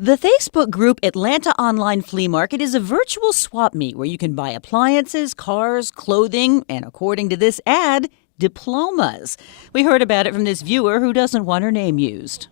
The Facebook group Atlanta Online Flea Market is a virtual swap meet where you can buy appliances, cars, clothing, and according to this ad, diplomas. We heard about it from this viewer who doesn't want her name used.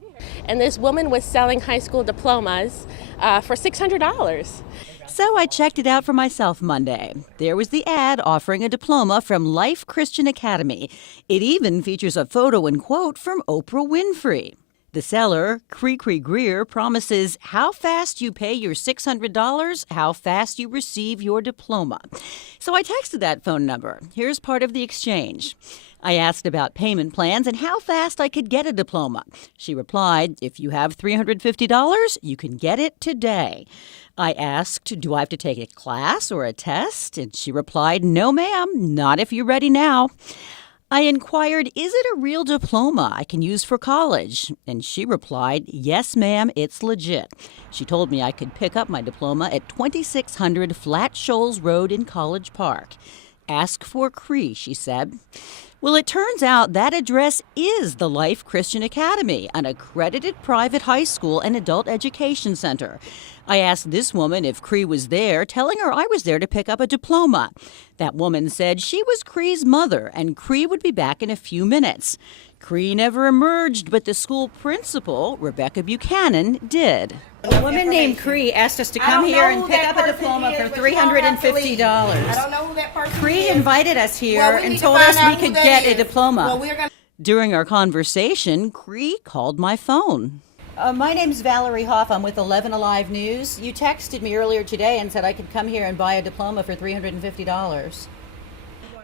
And this woman was selling high school diplomas for $600. So I checked it out for myself Monday. There was the ad offering a diploma from Life Christian Academy. It even features a photo and quote from Oprah Winfrey. The seller, Cree Greer, promises how fast you pay your $600, how fast you receive your diploma. So I texted that phone number. Here's part of the exchange. I asked about payment plans and how fast I could get a diploma. She replied, if you have $350, you can get it today. I asked, do I have to take a class or a test? And she replied, no, ma'am, not if you're ready now. I inquired, is it a real diploma I can use for college? And she replied, yes, ma'am, it's legit. She told me I could pick up my diploma at 2600 Flat Shoals Road in College Park. Ask for Cree, she said. Well, it turns out that address is the Life Christian Academy, an accredited private high school and adult education center. I asked this woman if Cree was there, telling her I was there to pick up a diploma. That woman said she was Cree's mother and Cree would be back in a few minutes. Cree never emerged, but the school principal, Rebecca Buchanan, did. A woman named Cree asked us to come here and pick up a diploma for $350. I don't know who that person is. Cree invited us here and told us we could get a diploma. Well, During our conversation, Cree called my phone. My name's Valerie Hoff. I'm with 11 Alive News. You texted me earlier today and said I could come here and buy a diploma for $350.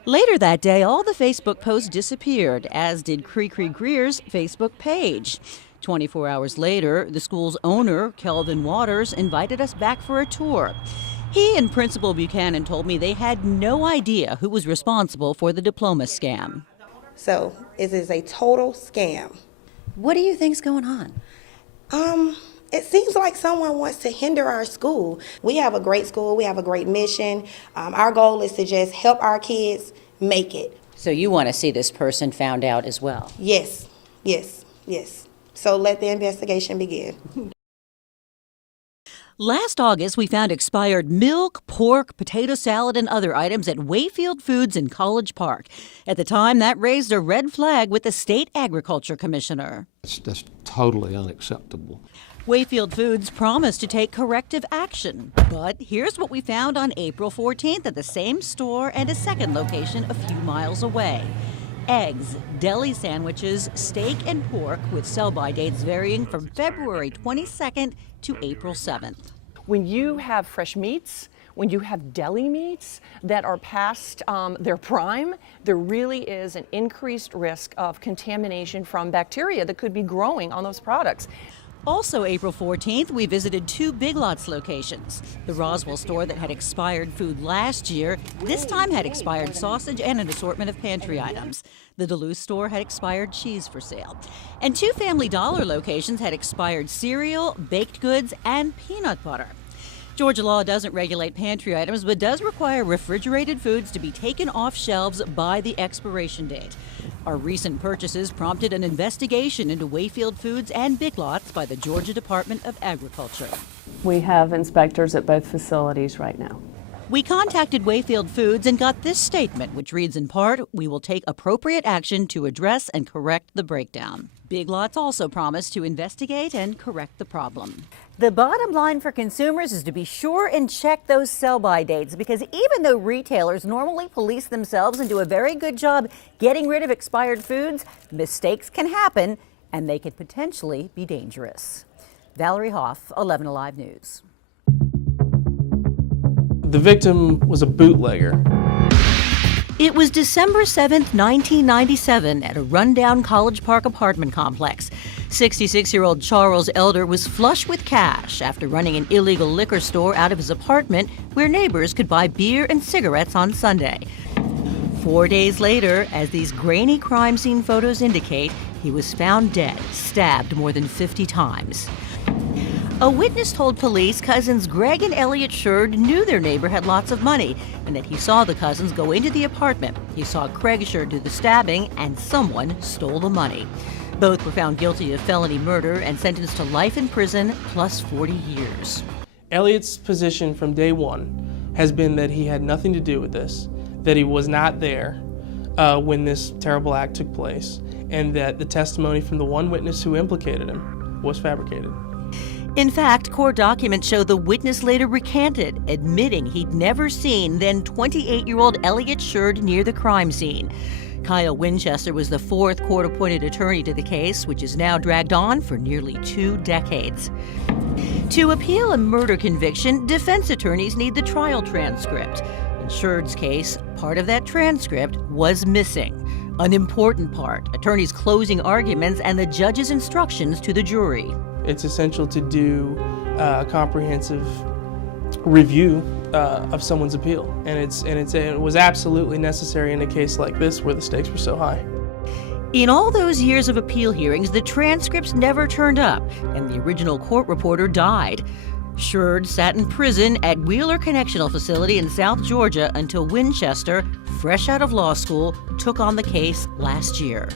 Later that day, all the Facebook posts disappeared, as did Cree Greer's Facebook page. 24 hours later, the school's owner, Kelvin Waters, invited us back for a tour. He and Principal Buchanan told me they had no idea who was responsible for the diploma scam. So it is a total scam. What do you think's going on? It seems like someone wants to hinder our school. We have a great school. We have a great mission. Our goal is to just help our kids make it. So you want to see this person found out as well? Yes, yes, yes. So let the investigation begin. Last August, we found expired milk, pork, potato salad, and other items at Wayfield Foods in College Park. At the time, that raised a red flag with the state agriculture commissioner. That's totally unacceptable. Wayfield Foods promised to take corrective action. But here's what we found on April 14th at the same store and a second location a few miles away. Eggs, deli sandwiches, steak, and pork with sell-by dates varying from February 22nd to April 7th. When you have fresh meats, when you have deli meats that are past their prime, there really is an increased risk of contamination from bacteria that could be growing on those products. Also April 14th, we visited two Big Lots locations. The Roswell store that had expired food last year, this time had expired sausage and an assortment of pantry items. The Duluth store had expired cheese for sale. And two Family Dollar locations had expired cereal, baked goods, and peanut butter. Georgia law doesn't regulate pantry items, but does require refrigerated foods to be taken off shelves by the expiration date. Our recent purchases prompted an investigation into Wayfield Foods and Big Lots by the Georgia Department of Agriculture. We have inspectors at both facilities right now. We contacted Wayfield Foods and got this statement, which reads in part, we will take appropriate action to address and correct the breakdown. Big Lots also promised to investigate and correct the problem. The bottom line for consumers is to be sure and check those sell-by dates, because even though retailers normally police themselves and do a very good job getting rid of expired foods, mistakes can happen and they could potentially be dangerous. Valerie Hoff, 11 Alive News. The victim was a bootlegger. It was December 7th, 1997, at a rundown College Park apartment complex. 66-year-old Charles Elder was flush with cash after running an illegal liquor store out of his apartment where neighbors could buy beer and cigarettes on Sunday. 4 days later, as these grainy crime scene photos indicate, he was found dead, stabbed more than 50 times. A witness told police cousins Greg and Elliot Sherd knew their neighbor had lots of money and that he saw the cousins go into the apartment. He saw Craig Sherd do the stabbing and someone stole the money. Both were found guilty of felony murder and sentenced to life in prison plus 40 years. Elliot's position from day one has been that he had nothing to do with this, that he was not there when this terrible act took place, and that the testimony from the one witness who implicated him was fabricated. In fact, court documents show the witness later recanted, admitting he'd never seen then 28-year-old Elliot Sherd near the crime scene. Kyle Winchester was the fourth court-appointed attorney to the case, which is now dragged on for nearly 2 decades. To appeal a murder conviction, defense attorneys need the trial transcript. In Sherd's case, part of that transcript was missing. An important part, attorneys' closing arguments and the judge's instructions to the jury. It's essential to do a comprehensive review of someone's appeal, and it was absolutely necessary in a case like this where the stakes were so high. In all those years of appeal hearings, the transcripts never turned up, and the original court reporter died. Sherd sat in prison at Wheeler Correctional Facility in South Georgia until Winchester, fresh out of law school, took on the case last year.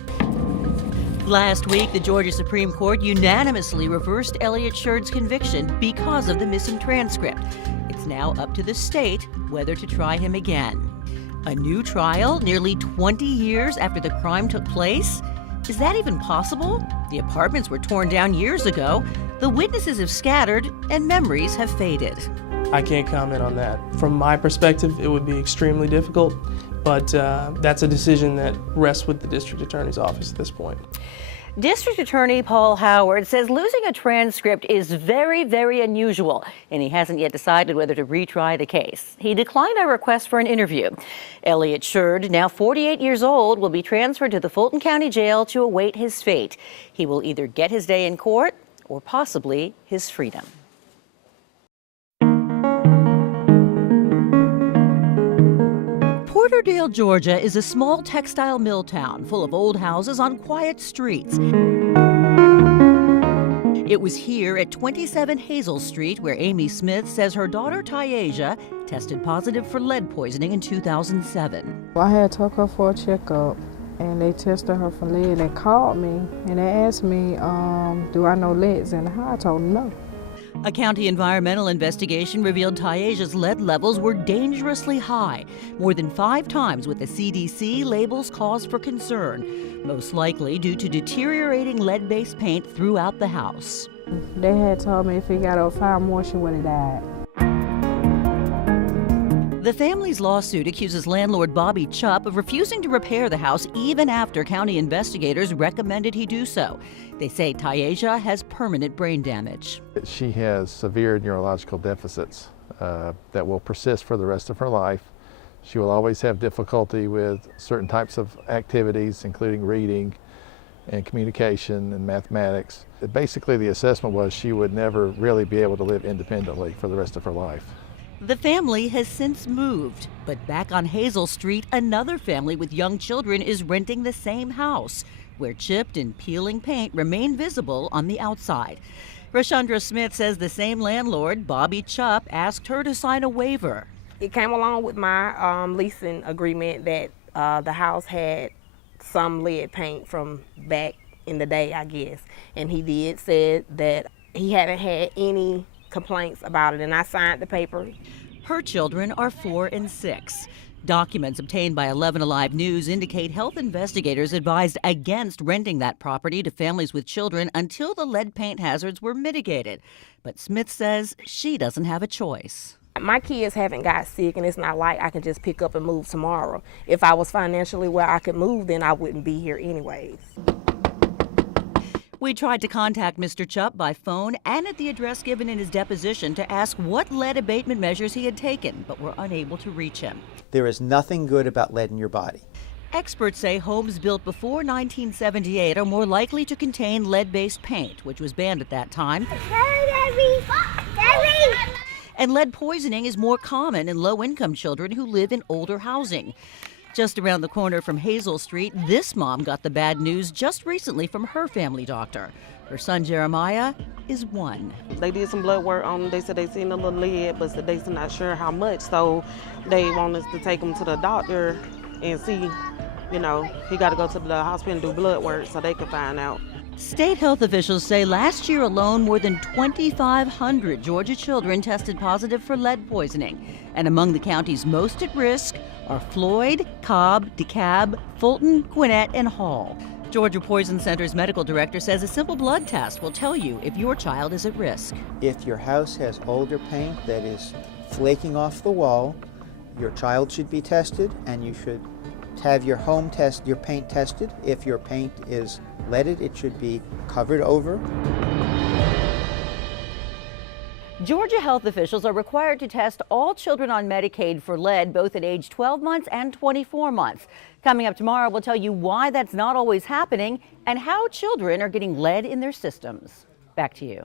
Last week, the Georgia Supreme Court unanimously reversed Elliot Sherd's conviction because of the missing transcript. It's now up to the state whether to try him again. A new trial nearly 20 years after the crime took place? Is that even possible? The apartments were torn down years ago. The witnesses have scattered and memories have faded. I can't comment on that. From my perspective, it would be extremely difficult, but that's a decision that rests with the district attorney's office at this point. District Attorney Paul Howard says losing a transcript is very, very unusual, and he hasn't yet decided whether to retry the case. He declined our request for an interview. Elliot Sherd, now 48 years old, will be transferred to the Fulton County Jail to await his fate. He will either get his day in court or possibly his freedom. Porterdale, Georgia is a small textile mill town full of old houses on quiet streets. It was here at 27 Hazel Street where Amy Smith says her daughter Tyasia tested positive for lead poisoning in 2007. I had took her for a checkup and they tested her for lead. They called me and they asked me, do I know lead's in the house? I told them no. A county environmental investigation revealed Tyasia's lead levels were dangerously high, more than 5 times what the CDC labels cause for concern, most likely due to deteriorating lead-based paint throughout the house. They had told me if it got over 5 more, she would have died. The family's lawsuit accuses landlord Bobby Chupp of refusing to repair the house even after county investigators recommended he do so. They say Tyasia has permanent brain damage. She has severe neurological deficits that will persist for the rest of her life. She will always have difficulty with certain types of activities, including reading and communication and mathematics. Basically, the assessment was she would never really be able to live independently for the rest of her life. The family has since moved, but back on Hazel Street, another family with young children is renting the same house, where chipped and peeling paint remain visible on the outside. Rashandra Smith says the same landlord, Bobby Chupp, asked her to sign a waiver. It came along with my leasing agreement that the house had some lead paint from back in the day, I guess. And he said that he hadn't had any complaints about it, and I signed the paper. Her children are 4 and 6. Documents obtained by 11 Alive News indicate health investigators advised against renting that property to families with children until the lead paint hazards were mitigated. But Smith says she doesn't have a choice. My kids haven't got sick, and it's not like I can just pick up and move tomorrow. If I was financially where I could move, then I wouldn't be here anyways. We tried to contact Mr. Chupp by phone and at the address given in his deposition to ask what lead abatement measures he had taken, but were unable to reach him. There is nothing good about lead in your body. Experts say homes built before 1978 are more likely to contain lead-based paint, which was banned at that time. And lead poisoning is more common in low-income children who live in older housing. Just around the corner from Hazel Street, this mom got the bad news just recently from her family doctor. Her son Jeremiah is 1. They did some blood work on him. They said they seen a little lead, but they're not sure how much. So they want us to take him to the doctor and see, he got to go to the hospital and do blood work so they can find out. State health officials say last year alone, more than 2,500 Georgia children tested positive for lead poisoning. And among the counties most at risk are Floyd, Cobb, DeKalb, Fulton, Gwinnett, and Hall. Georgia Poison Center's medical director says a simple blood test will tell you if your child is at risk. If your house has older paint that is flaking off the wall, your child should be tested, and you should have your paint tested. If your paint is leaded, it should be covered over. Georgia health officials are required to test all children on Medicaid for lead, both at age 12 months and 24 months. Coming up tomorrow, we'll tell you why that's not always happening and how children are getting lead in their systems. Back to you.